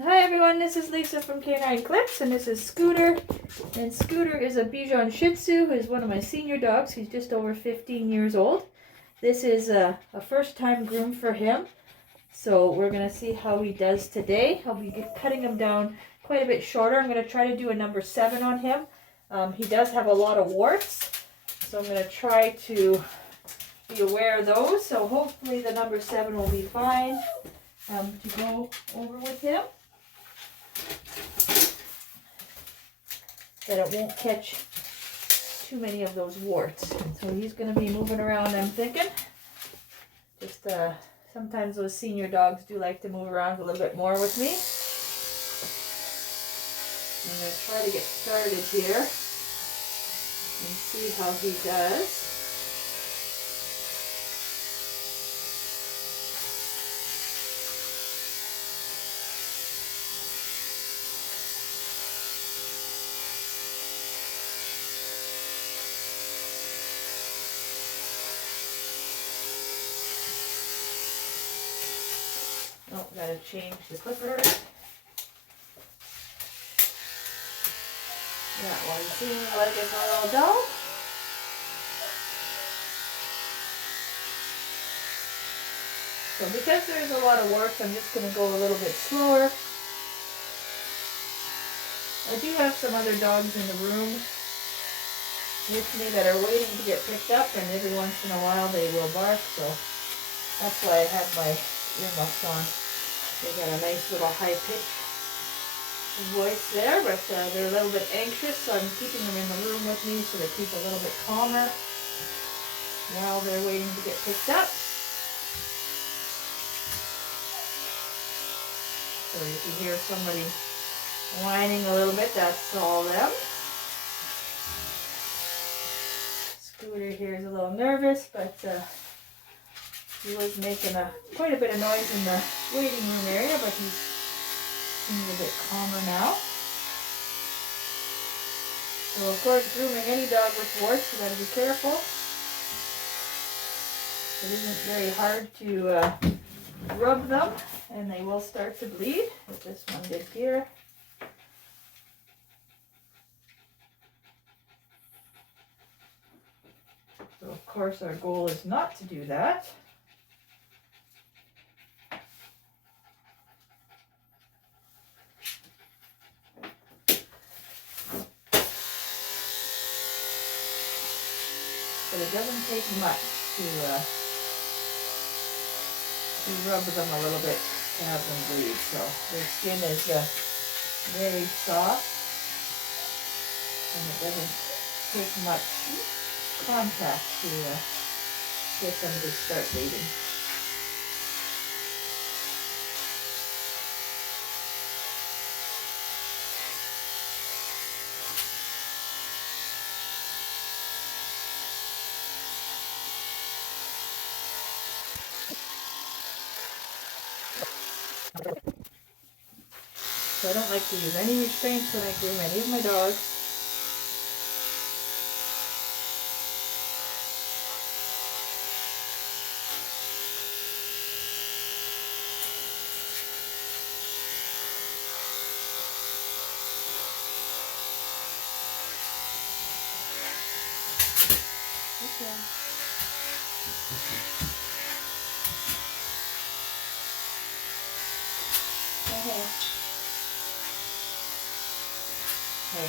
Hi everyone, this is Lisa from Canine Clips, and this is Scooter. And Scooter is a Bichon ShihTzu, who is one of my senior dogs. He's just over 15 years old. This is a first time groom for him, so we're going to see how he does today. I'll be cutting him down quite a bit shorter. I'm going to try to do a number 7 on him. He does have a lot of warts, so I'm going to try to be aware of those. So hopefully the number 7 will be fine to go over with him. That it won't catch too many of those warts. So he's going to be moving around, I'm thinking. Just sometimes those senior dogs do like to move around a little bit more with me. I'm going to try to get started here and see how he does. Oh, gotta change the clipper. That one seems like it's a little dull. So because there's a lot of work, I'm just gonna go a little bit slower. I do have some other dogs in the room with me that are waiting to get picked up, and every once in a while they will bark, so that's why I have my earmuffs on. They got a nice little high-pitched voice there, but they're a little bit anxious, so I'm keeping them in the room with me so they keep a little bit calmer while they're waiting to get picked up. So if you hear somebody whining a little bit, that's all them. Scooter here is a little nervous, but he was making quite a bit of noise in the waiting room area, but he seems a bit calmer now. So of course, grooming any dog with warts, you gotta be careful. It isn't very hard to rub them, and they will start to bleed, as this one did here. So of course our goal is not to do that. But it doesn't take much to rub them a little bit to have them bleed. So their skin is very soft, and it doesn't take much contact to get them to start bleeding. So I don't like to use any restraints when I groom any of my dogs. Okay. Okay. Hey.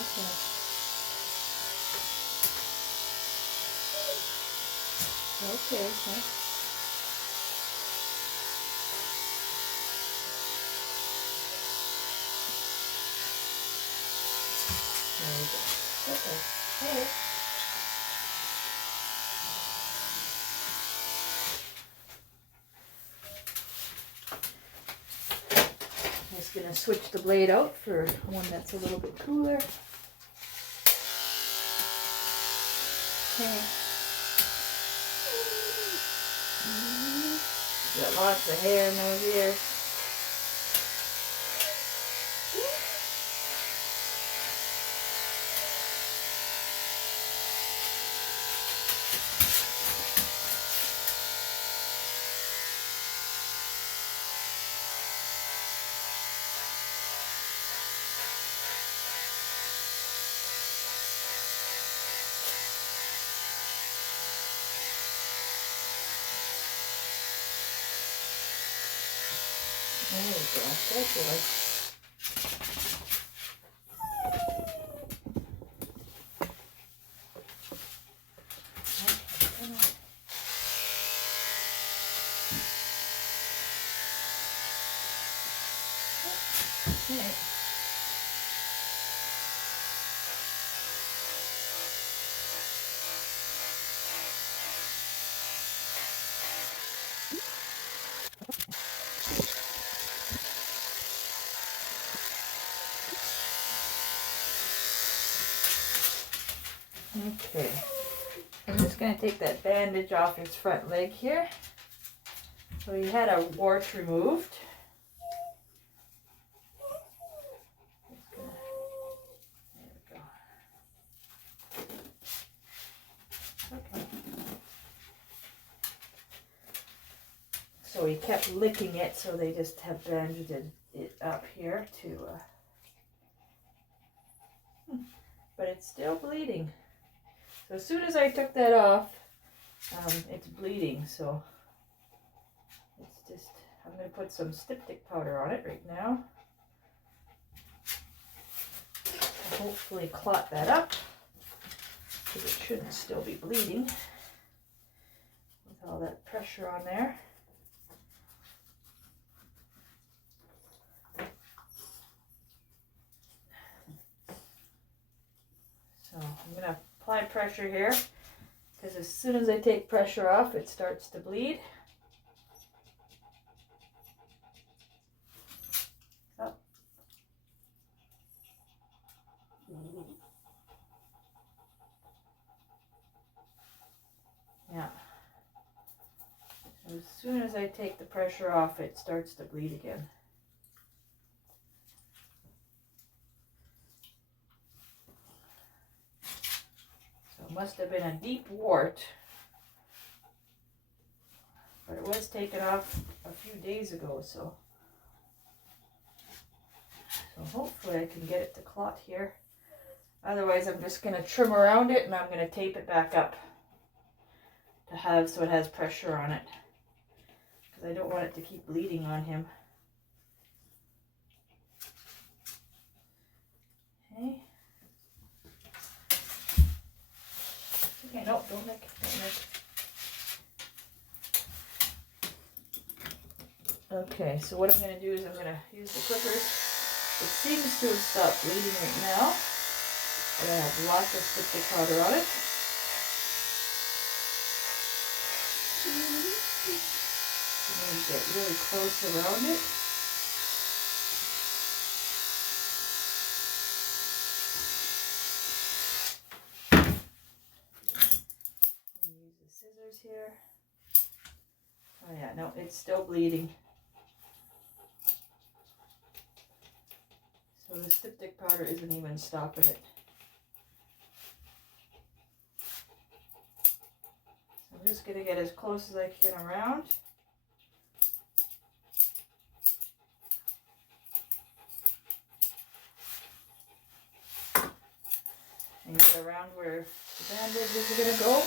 Okay. Okay. Okay. There we go. Okay. Hey. I'm just going to switch the blade out for one that's a little bit cooler. Okay. Got lots of hair in those ears. There we go. Good boy. Okay, I'm just going to take that bandage off his front leg here. So he had a wart removed. There we go. Okay. So he kept licking it, so they just have bandaged it up here to, but it's still bleeding. So as soon as I took that off, it's bleeding, so it's just, I'm going to put some styptic powder on it right now. To hopefully clot that up, because it shouldn't still be bleeding with all that pressure on there. So I'm going to apply pressure here, because as soon as I take pressure off, it starts to bleed. Up. Yeah. As soon as I take the pressure off, it starts to bleed again. So it must have been a deep wart, but it was taken off a few days ago, so hopefully I can get it to clot here. Otherwise I'm just going to trim around it and I'm going to tape it back up to have so it has pressure on it, because I don't want it to keep bleeding on him. Okay. Okay, no, don't make. Okay, so what I'm going to do is I'm going to use the clippers. It seems to have stopped bleeding right now, but I have lots of styptic powder on it. I'm going to get really close around it. Use the scissors here. Oh yeah, no, it's still bleeding. So the styptic powder isn't even stopping it. So I'm just going to get as close as I can around. And get around where the bandages are going to go.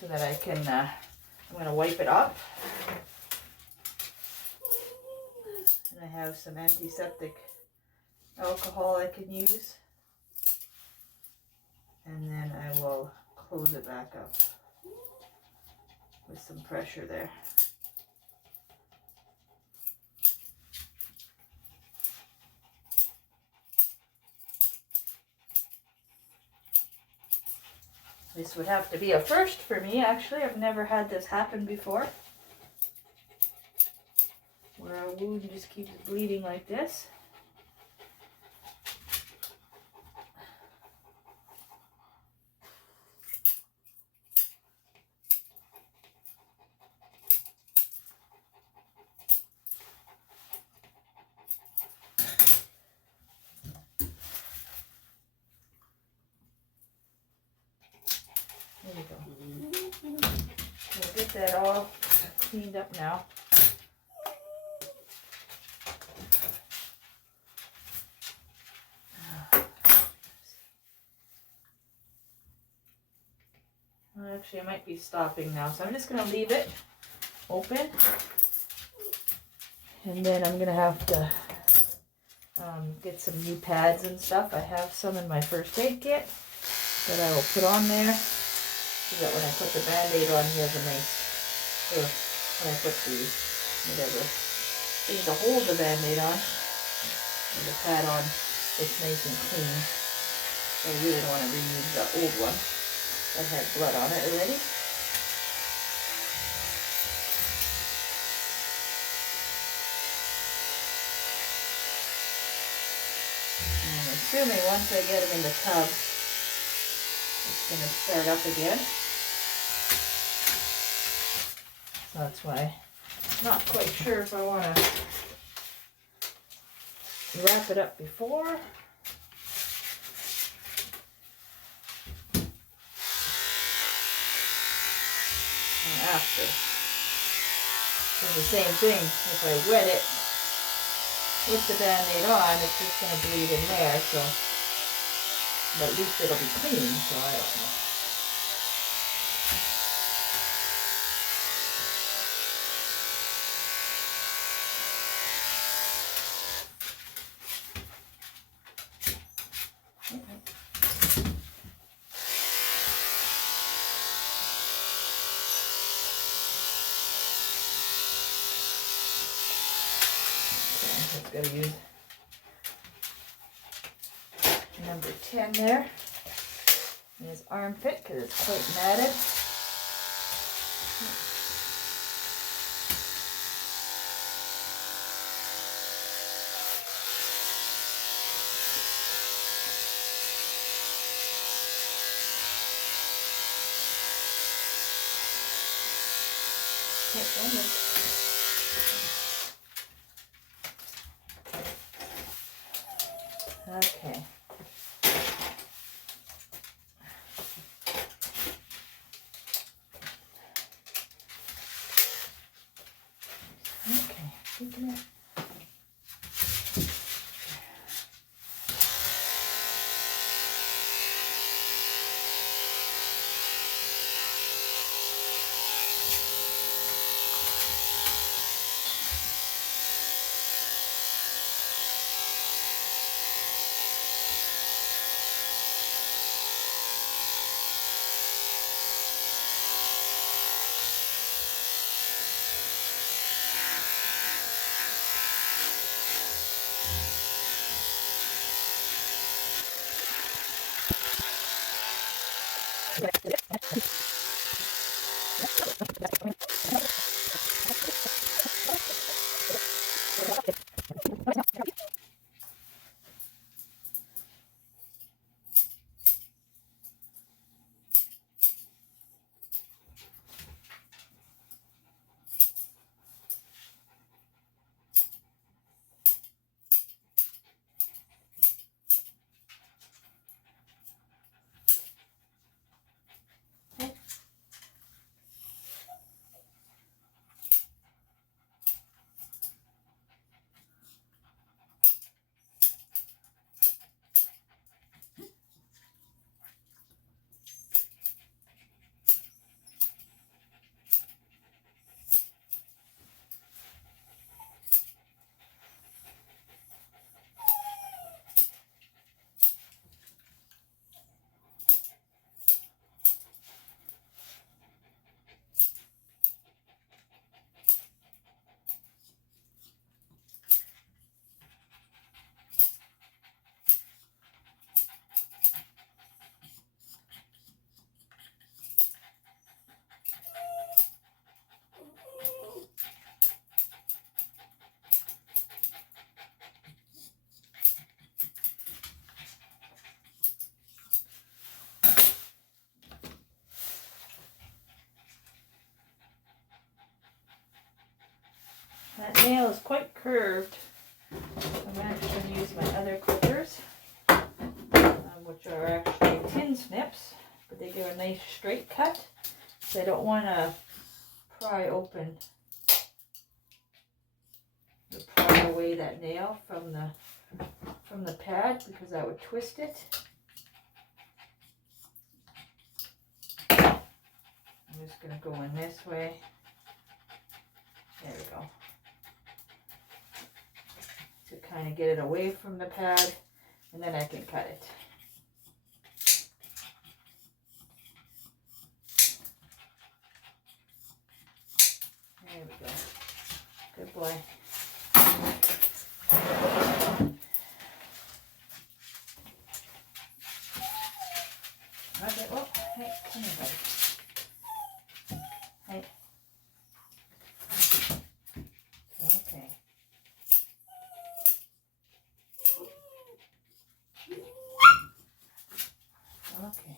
So that I can, I'm going to wipe it up. And I have some antiseptic alcohol I can use. And then I will close it back up with some pressure there. This would have to be a first for me, actually. I've never had this happen before, where a wound just keeps bleeding like this. There we go. We'll get that all cleaned up now. Actually, I might be stopping now, so I'm just going to leave it open. And then I'm going to have to get some new pads and stuff. I have some in my first aid kit that I will put on there, so that when I put the Band-Aid on, he has a nice, or when I put the, whatever, thing to hold the Band-Aid on, and the pad on, it's nice and clean. I really don't want to reuse the old one that had blood on it already. And I'm assuming once I get them in the tub, it's going to start up again. So that's why I'm not quite sure if I want to wrap it up before and after. It's the same thing. If I wet it with the Band-Aid on, it's just going to bleed in there. So, but at least it'll be clean. So I don't know. Just got to use number 10 there in his armpit because it's quite matted. Okay. Okay. is quite curved. I'm actually going to use my other clippers, which are actually tin snips, but they give a nice straight cut. So I don't want to pry away that nail from the pad, because that would twist it. I'm just going to go in this way. There we go. To kind of get it away from the pad, and then I can cut it. There we go. Good boy. Okay, oh, hey, come here, buddy. Hey. Okay. Okay.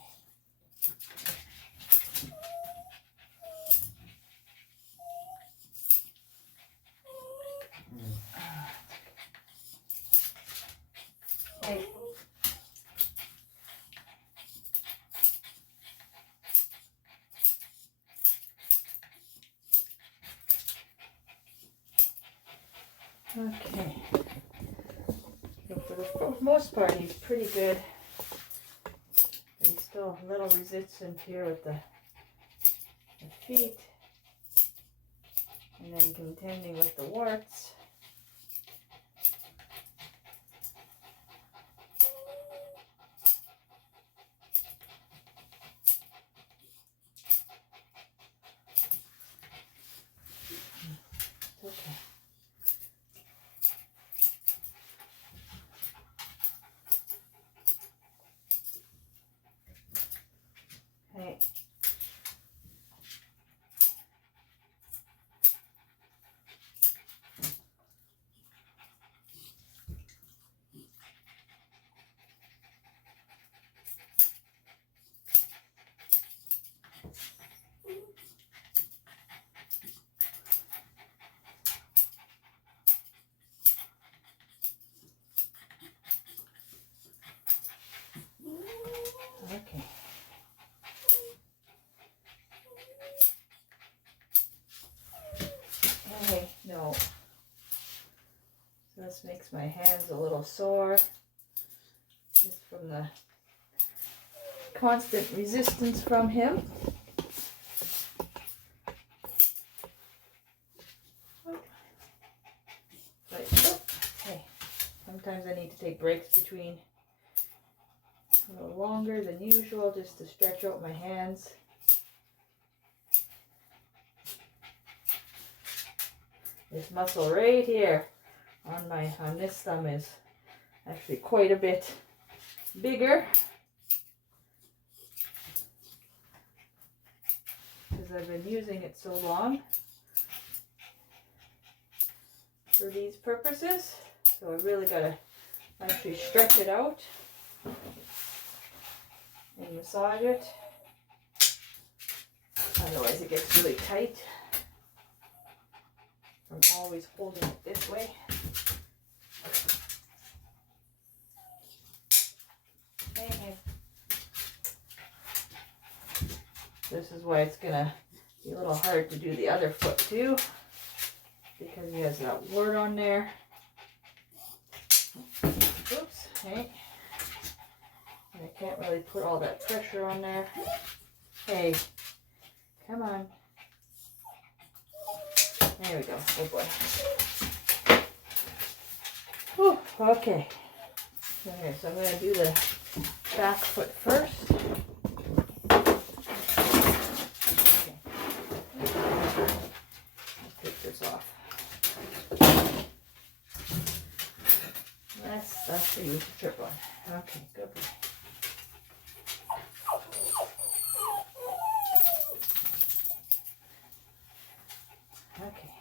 Hey. Okay. So for the most part, he's pretty good. He's still a little resistant here with the feet, and then contending with the warts. Okay. Hey. Okay. Hey, no. So this makes my hands a little sore, just from the constant resistance from him. But, oh, hey, sometimes I need to take breaks between a little longer than usual, just to stretch out my hands. This muscle right here on this thumb is actually quite a bit bigger, because I've been using it so long for these purposes. So I really got to actually stretch it out and massage it. Otherwise it gets really tight from always holding it this way. Okay. This is why it's gonna be a little hard to do the other foot too, because he has that wart on there. Oops, hey. And I can't really put all that pressure on there. Hey, come on. There we go. Oh boy. Whew, okay. Okay, so I'm going to do the back foot first. Okay. I'll take this off. That's the trip on. Okay, good boy. Okay.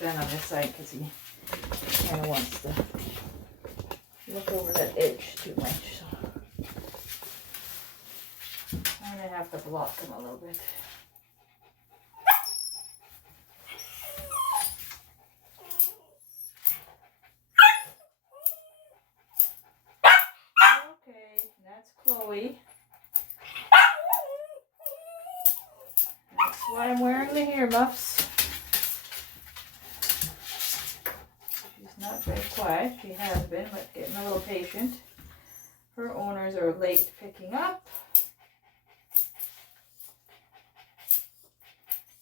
stand on this side because he kind of wants to look over that edge too much. So I'm going to have to block him a little bit. Okay, that's Chloe. That's why I'm wearing the earmuffs. She's not very quiet. She has been, but getting a little patient. Her owners are late picking up.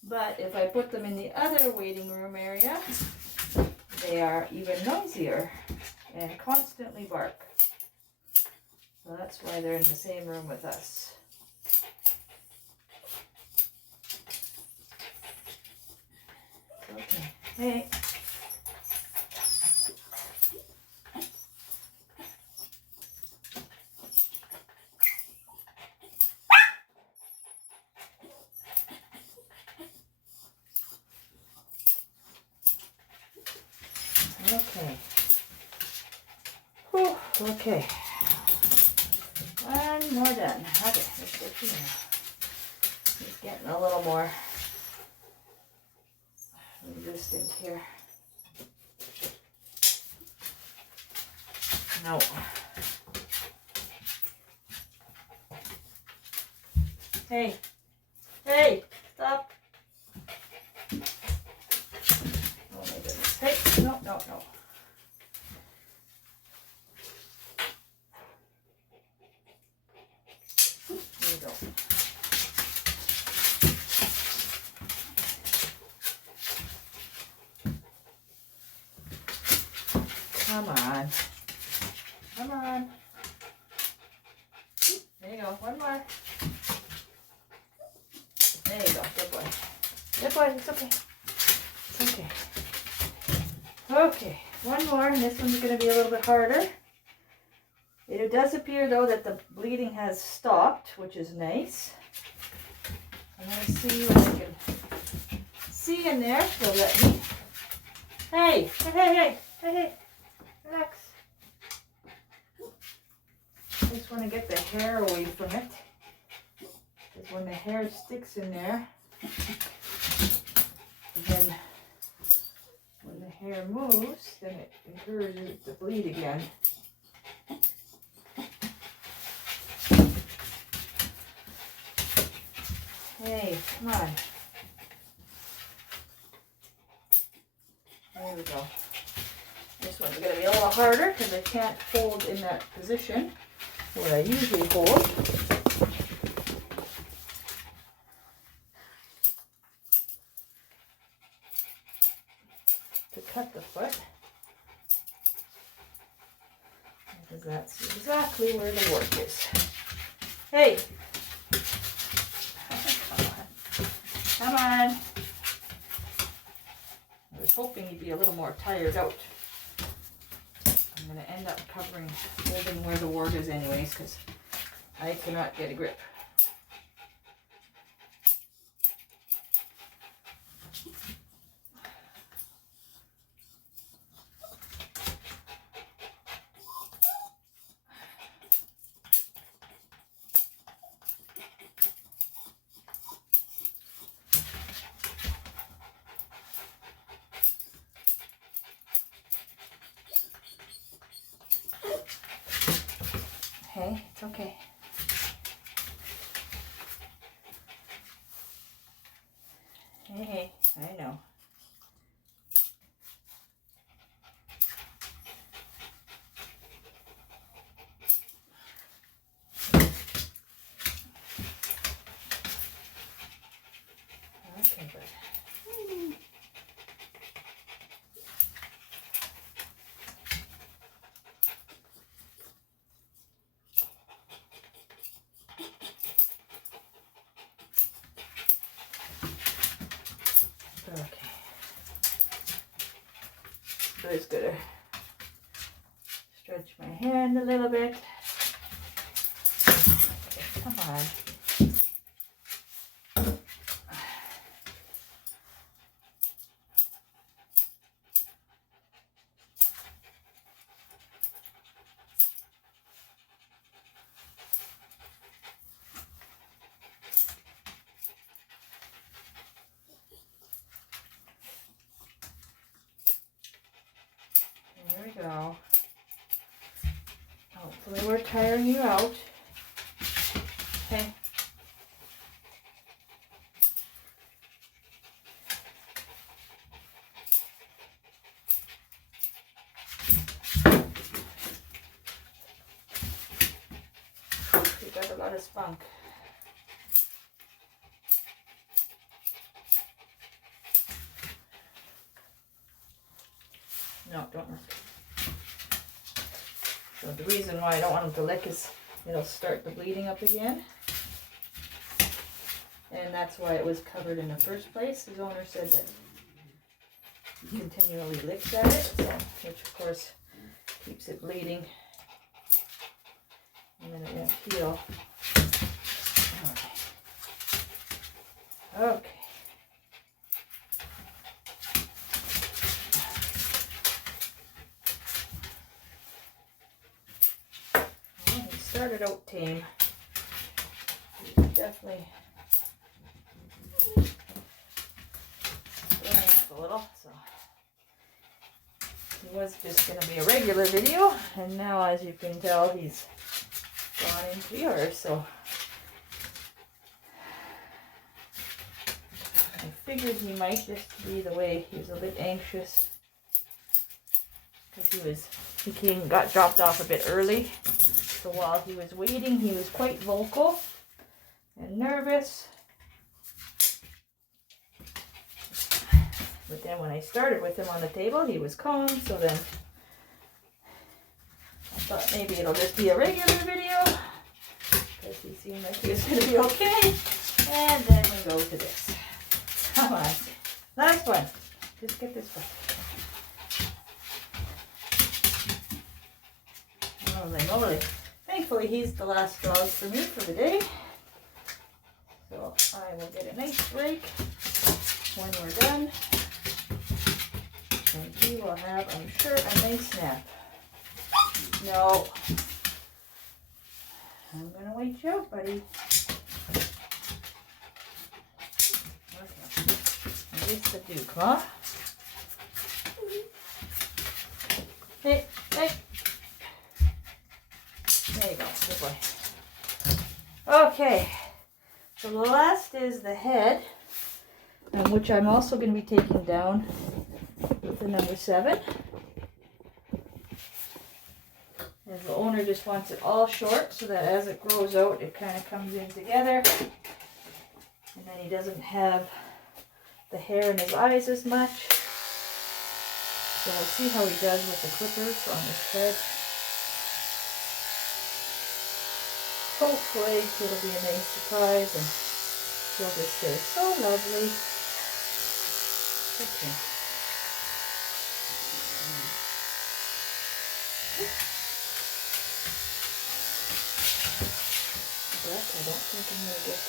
But if I put them in the other waiting room area, they are even noisier and constantly bark. So that's why they're in the same room with us. Okay. Hey. Okay. Whew. Okay. One more done. Okay, let's get you now. He's getting a little more resistant here. No. Hey. Hey, stop. Oh my goodness. Hey, no, no, no. There you go. Come on. Come on. There you go. One more. There you go. Good boy. Good boy. It's okay. It's okay. Okay. One more, and this one's going to be a little bit harder. It does appear, though, that the bleeding has stopped, which is nice. I'm going to see what I can see in there. So let me. Hey! Hey! Hey! Hey! Hey! Hey! Relax. I just want to get the hair away from it. Because when the hair sticks in there, then when the hair moves, then it encourages it to bleed again. Hey, come on. There we go. This one's going to be a little harder because I can't hold in that position where I usually hold. To cut the foot. Because that's exactly where the work is. Hey! Come on. I was hoping he'd be a little more tired out. I'm going to end up holding where the wart is anyways, because I cannot get a grip. Hey, it's okay. Hey, I know. Okay, good. Okay. So it's gonna stretch my hand a little bit. Okay, come on. go. Hopefully we're tiring you out. Okay. You got a lot of spunk. No, don't lick. So the reason why I don't want him to lick is it'll start the bleeding up again. And that's why it was covered in the first place. His owner said that he continually licks at it, so, which of course keeps it bleeding. And then it won't heal. Okay. Started out tame. He definitely running up a little, so he was just going to be a regular video, and now, as you can tell, he's gone into yours. So I figured he might just be the way he was a bit anxious because he got dropped off a bit early. So while he was waiting, he was quite vocal and nervous. But then when I started with him on the table, he was calm. So then I thought maybe it'll just be a regular video because he seemed like he was going to be okay. And then we go to this. Come on. Last one. Just get this one. Holy moly. Thankfully, he's the last dog for me for the day. So I will get a nice break when we're done. And he will have, I'm sure, a nice nap. No. I'm going to wait you out, buddy. Okay. It's the Duke, huh? Hey, hey. There you go, good boy. Okay, so the last is the head, which I'm also going to be taking down with the number 7. And the owner just wants it all short so that as it grows out, it kind of comes in together. And then he doesn't have the hair in his eyes as much. So we'll see how he does with the clippers on his head. Hopefully it'll be a nice surprise and he'll just say, so lovely. Okay. But I don't think I'm going to get...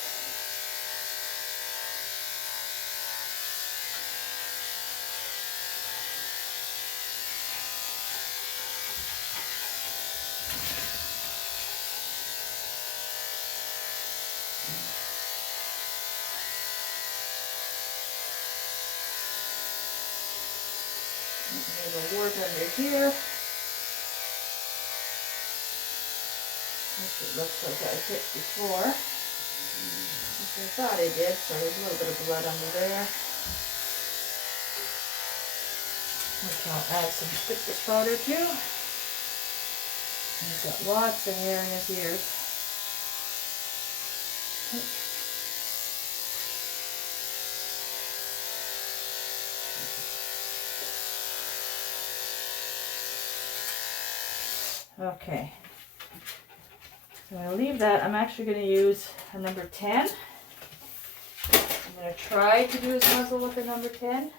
There's a wart under here, which it looks like I hit before, which I thought I did, so there's a little bit of blood under there, which I'll add some citrus powder to. He's got lots of hair in his ears. Okay, so I'm going to leave that. I'm actually going to use a number 10. I'm going to try to do his muzzle with a number 10.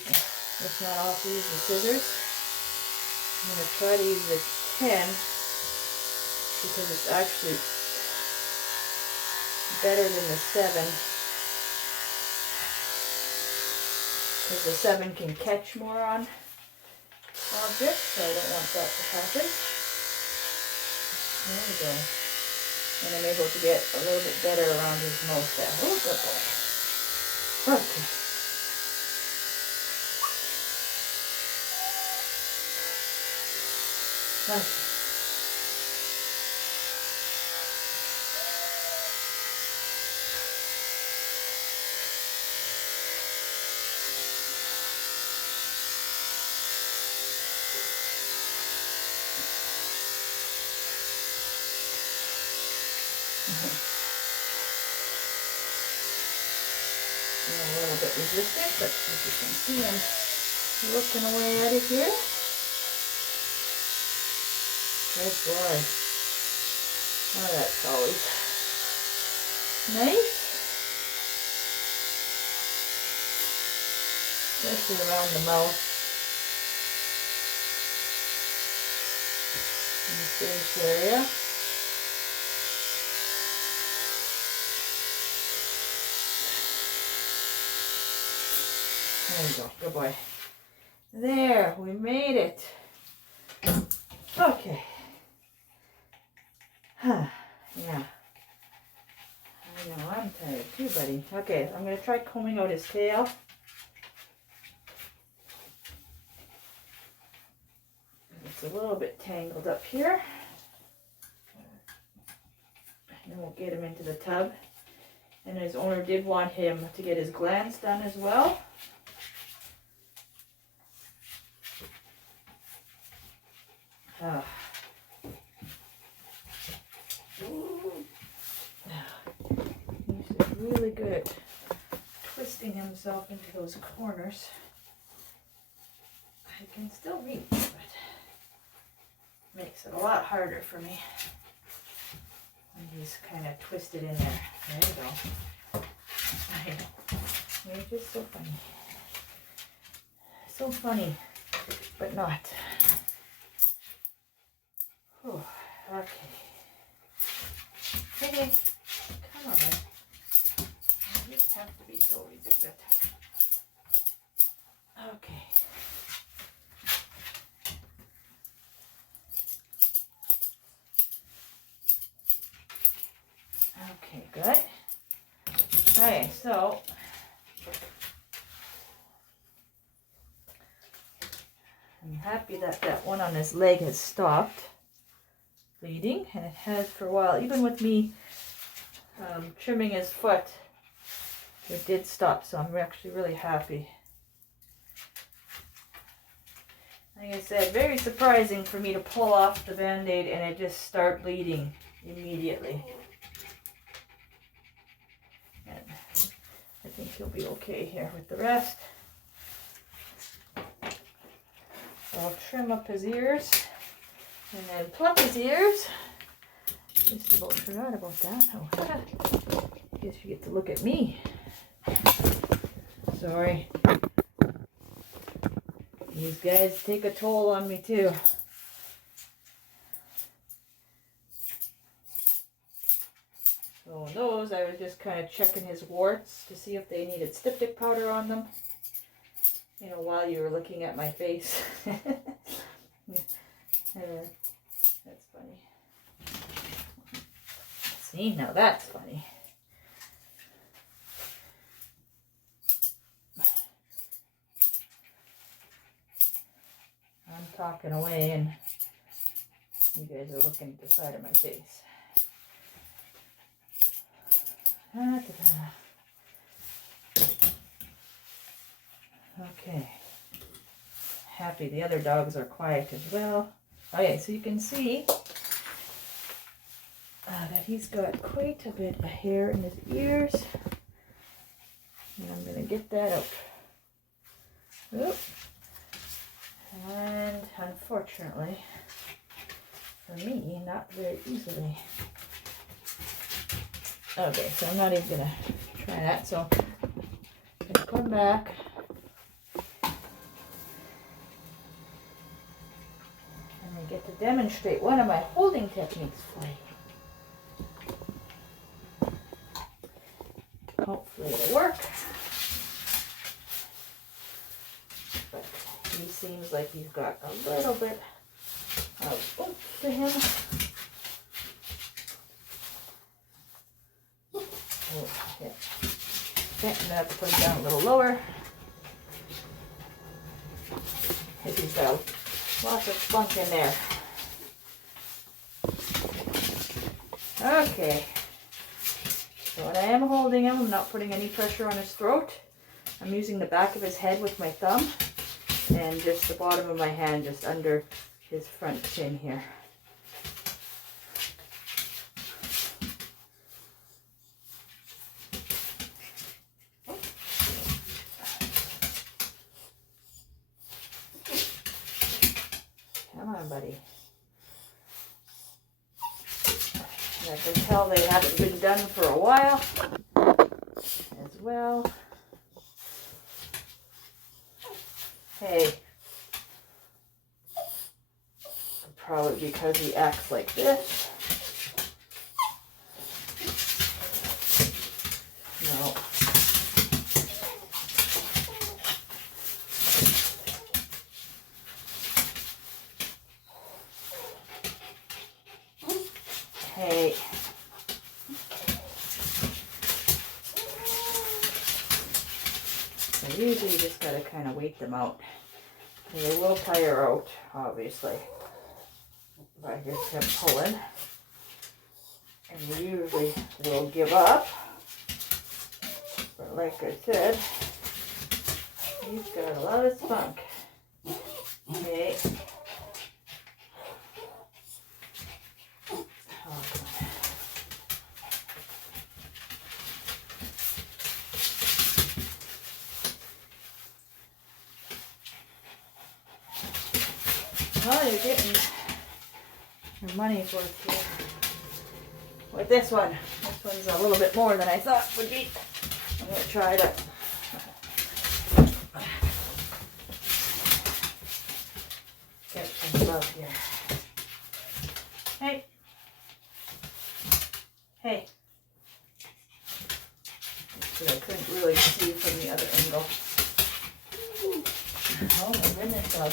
If not, I'll have to use the scissors. I'm going to try to use the 10 because it's actually better than the 7. Because the 7 can catch more on objects, so I don't want that to happen. There we go. And I'm able to get a little bit better around his nose there. Oh, good boy. Okay. A little bit resistant, but as you can see, I'm looking away at it here. Good boy. Oh, that's always nice. Especially around the mouth. In the face area. There you go, good boy. There, we made it. Okay. Yeah. I know, I'm tired too, buddy. Okay, I'm going to try combing out his tail. It's a little bit tangled up here. And we'll get him into the tub. And his owner did want him to get his glands done as well. He's really good at twisting himself into those corners. I can still reach, but makes it a lot harder for me when he's kind of twisted in there. There you go. I know. You're just so funny. So funny, but not. Oh, okay. Hey, come on. You just have to be so resistant. Okay. Okay, good. Okay, so I'm happy that that one on his leg has stopped bleeding, and it has for a while. Even with me trimming his foot, it did stop, so I'm actually really happy. Like I said, very surprising for me to pull off the band-aid and it just start bleeding immediately. And I think he'll be okay here with the rest. I'll trim up his ears and then pluck his ears. Just about forgot about that. Oh, I guess you get to look at me. Sorry. These guys take a toll on me too. So those, I was just kind of checking his warts to see if they needed styptic powder on them. You know, while you were looking at my face. That's funny. See, now that's funny. I'm talking away and you guys are looking at the side of my face. Okay. Happy the other dogs are quiet as well. Okay, so you can see that he's got quite a bit of hair in his ears. And I'm going to get that out. Oop. And unfortunately, for me, not very easily. Okay, so I'm not even going to try that. So I'm going to come back. And I get to demonstrate one of my holding techniques for you. Hopefully it'll work. But he seems like he's got a little bit of oomph to him. Oh, yeah. Okay, I'm going to have to put him down a little lower. Because he's got lots of spunk in there. Okay. So when I am holding him, I'm not putting any pressure on his throat. I'm using the back of his head with my thumb and just the bottom of my hand just under his front chin here. Come on, buddy. And I can tell they haven't been done for a while as well. Hey. Probably because he acts like this. No. Hey. So usually you just gotta kind of wait them out. And they will tire out, obviously. If I just kept pulling. And they usually will give up. But like I said, he's got a lot of spunk. Okay. Well, you're getting your money's worth here. With this one. This one's a little bit more than I thought would be. I'm going to try to get some love here. Hey. Hey. But I couldn't really see from the other angle. Oh my goodness, dog.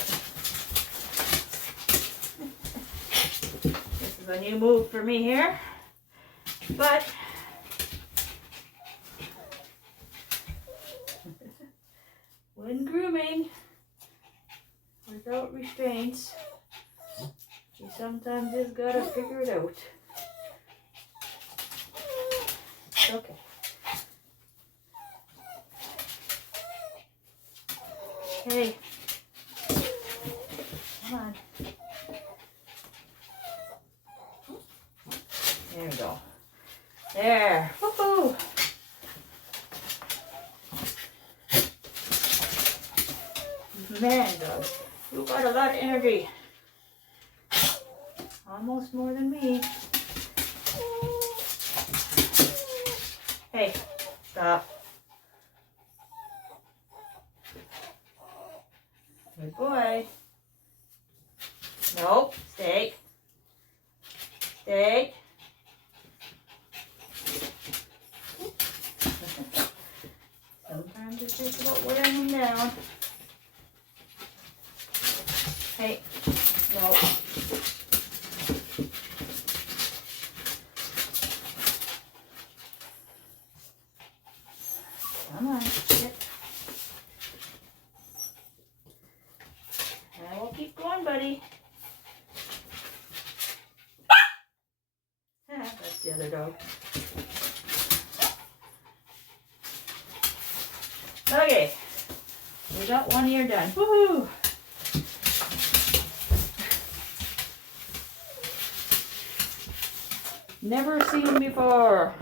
This is a new move for me here. But when grooming without restraints, you sometimes just gotta figure it out. Okay. Hey. Come on. There we go. There. Woohoo! Man, dog, you got a lot of energy. Almost more than me. Hey, stop. Good boy. Nope, stay. Stay. Sometimes it's just about wearing him down. Hey, no. Come on, sit. And we'll keep going, buddy. That's the other dog. Okay, we got one ear done. Woohoo! Never seen before.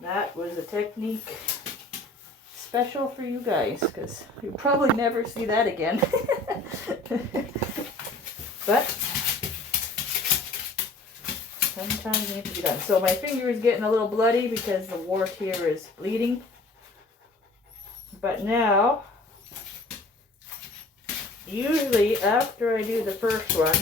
That was a technique special for you guys, because you'll probably never see that again. But sometimes it needs to be done. So my finger is getting a little bloody because the wart here is bleeding. But now, usually after I do the first one,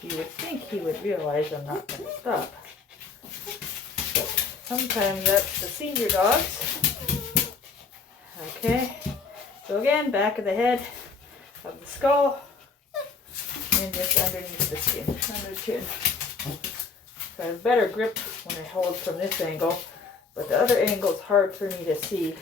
you would think he would realize I'm not going to stop. But sometimes that's the senior dogs. Okay, so again, back of the head, of the skull, and just underneath the skin, under the chin. So I have better grip when I hold from this angle, but the other angle is hard for me to see.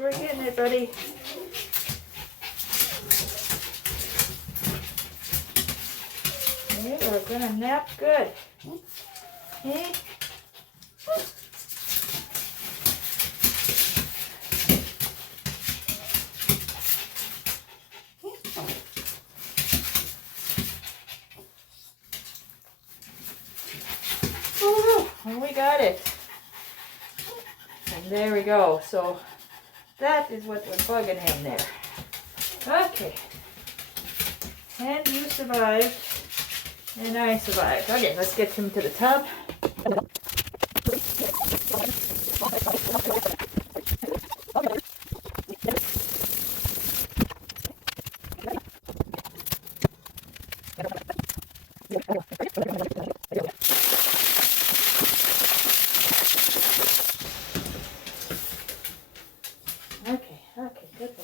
we're getting it, buddy. Okay, we're gonna nap good. Okay. And we got it. And there we go. So that is what was bugging him there. Okay. And you survived. And I survived. Okay, let's get him to the tub. Okay, good boy.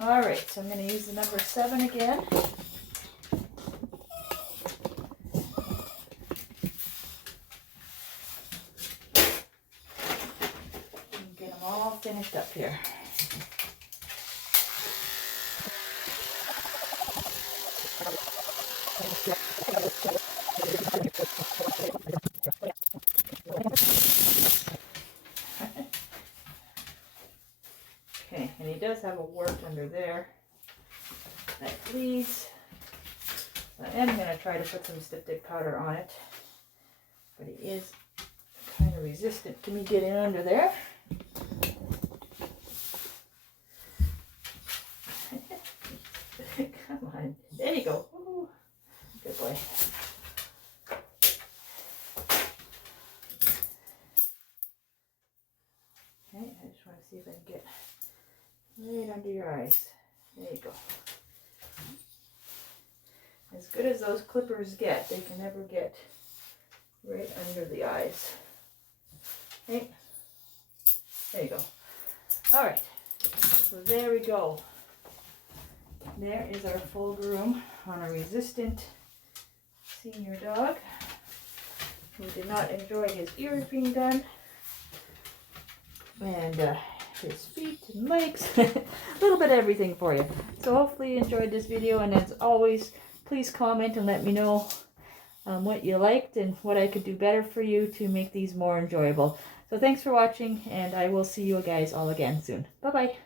All right, so I'm going to use the number 7 again. And get them all finished up here. Okay, and he does have a wart under there that bleeds. So I am going to try to put some styptic powder on it, but he is kind of resistant to me getting under there. Come on, there you go. Ooh, good boy. Okay, I just want to see if I can get right under your eyes. There you go. As good as those clippers get, they can never get right under the eyes. Okay, there you go. All right, so there we go. There is our full groom on a resistant senior dog who did not enjoy his ears being done, and his feet and legs, a little bit of everything for you. So hopefully you enjoyed this video, and as always, please comment and let me know what you liked and what I could do better for you to make these more enjoyable. So thanks for watching, and I will see you guys all again soon. Bye-bye.